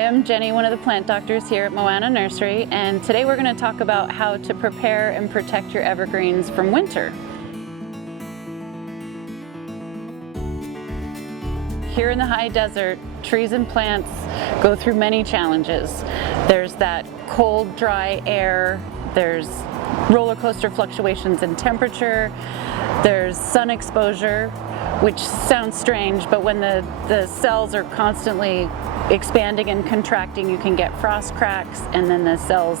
Hi, I'm Jenny, one of the plant doctors here at Moana Nursery, and today we're going to talk about how to prepare and protect your evergreens from winter. Here in the high desert, trees and plants go through many challenges. There's that cold, dry air, there's roller coaster fluctuations in temperature, there's sun exposure, which sounds strange, but when the cells are constantly expanding and contracting, you can get frost cracks and then the cells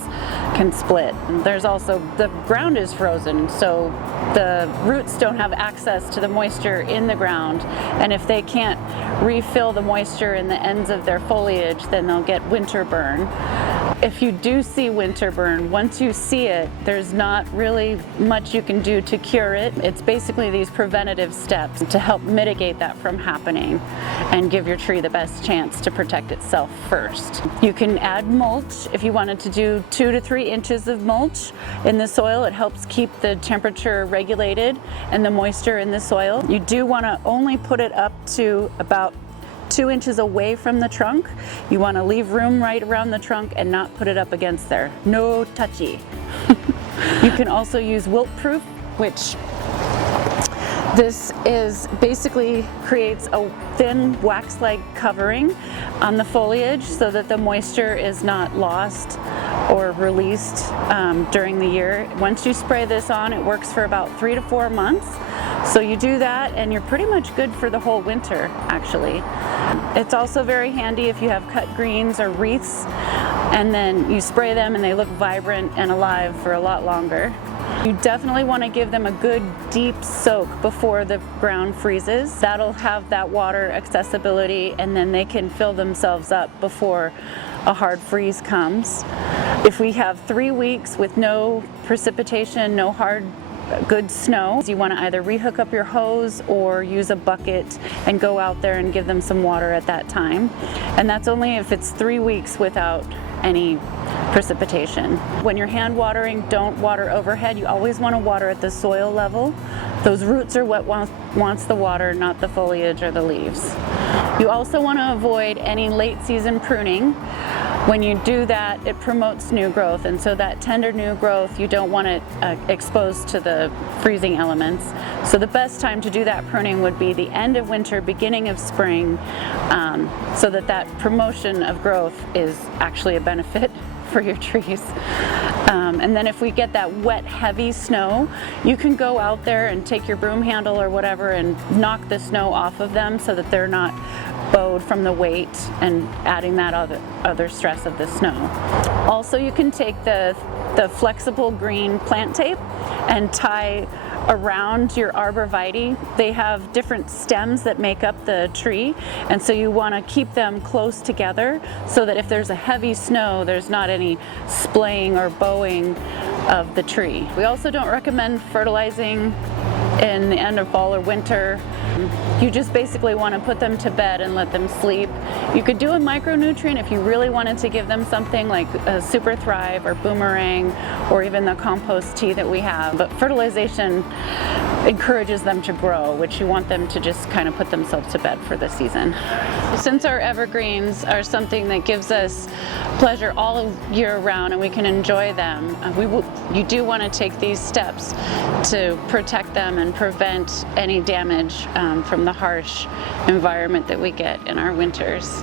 can split. There's also, the ground is frozen, so the roots don't have access to the moisture in the ground, and if they can't refill the moisture in the ends of their foliage, then they'll get winter burn. If you do see winter burn, once you see it, there's not really much you can do to cure it. It's basically these preventative steps to help mitigate that from happening and give your tree the best chance to protect itself first. You can add mulch if you wanted to do 2 to 3 inches of mulch in the soil. It helps keep the temperature regulated and the moisture in the soil. You do want to only put it up to about 2 inches away from the trunk. You want to leave room right around the trunk and not put it up against there. No touchy. You can also use wilt-proof, which this is basically creates a thin wax-like covering on the foliage so that the moisture is not lost or released during the year. Once you spray this on, it works for about 3 to 4 months. So you do that and you're pretty much good for the whole winter, actually. It's also very handy if you have cut greens or wreaths, and then you spray them and they look vibrant and alive for a lot longer. You definitely want to give them a good deep soak before the ground freezes. That'll have that water accessibility, and then they can fill themselves up before a hard freeze comes. If we have 3 weeks with no precipitation, no hard good snow, you want to either rehook up your hose or use a bucket and go out there and give them some water at that time. And that's only if it's 3 weeks without any precipitation. When you're hand watering, don't water overhead. You always want to water at the soil level. Those roots are what wants the water, not the foliage or the leaves. You also want to avoid any late season pruning. When you do that, it promotes new growth, and so that tender new growth, you don't want it exposed to the freezing elements. So the best time to do that pruning would be the end of winter, beginning of spring, so that promotion of growth is actually a benefit for your trees. And then if we get that wet, heavy snow, you can go out there and take your broom handle or whatever and knock the snow off of them so that they're not bowed from the weight and adding that other stress of the snow. Also, you can take the flexible green plant tape and tie around your arborvitae. They have different stems that make up the tree, and so you want to keep them close together so that if there's a heavy snow, there's not any splaying or bowing of the tree. We also don't recommend fertilizing in the end of fall or winter. You just basically want to put them to bed and let them sleep. You could do a micronutrient if you really wanted to give them something like a Super Thrive or Boomerang or even the compost tea that we have. But fertilization encourages them to grow, which you want them to just kind of put themselves to bed for the season. Since our evergreens are something that gives us pleasure all year round and we can enjoy them, you do want to take these steps to protect them and prevent any damage from the harsh environment that we get in our winters.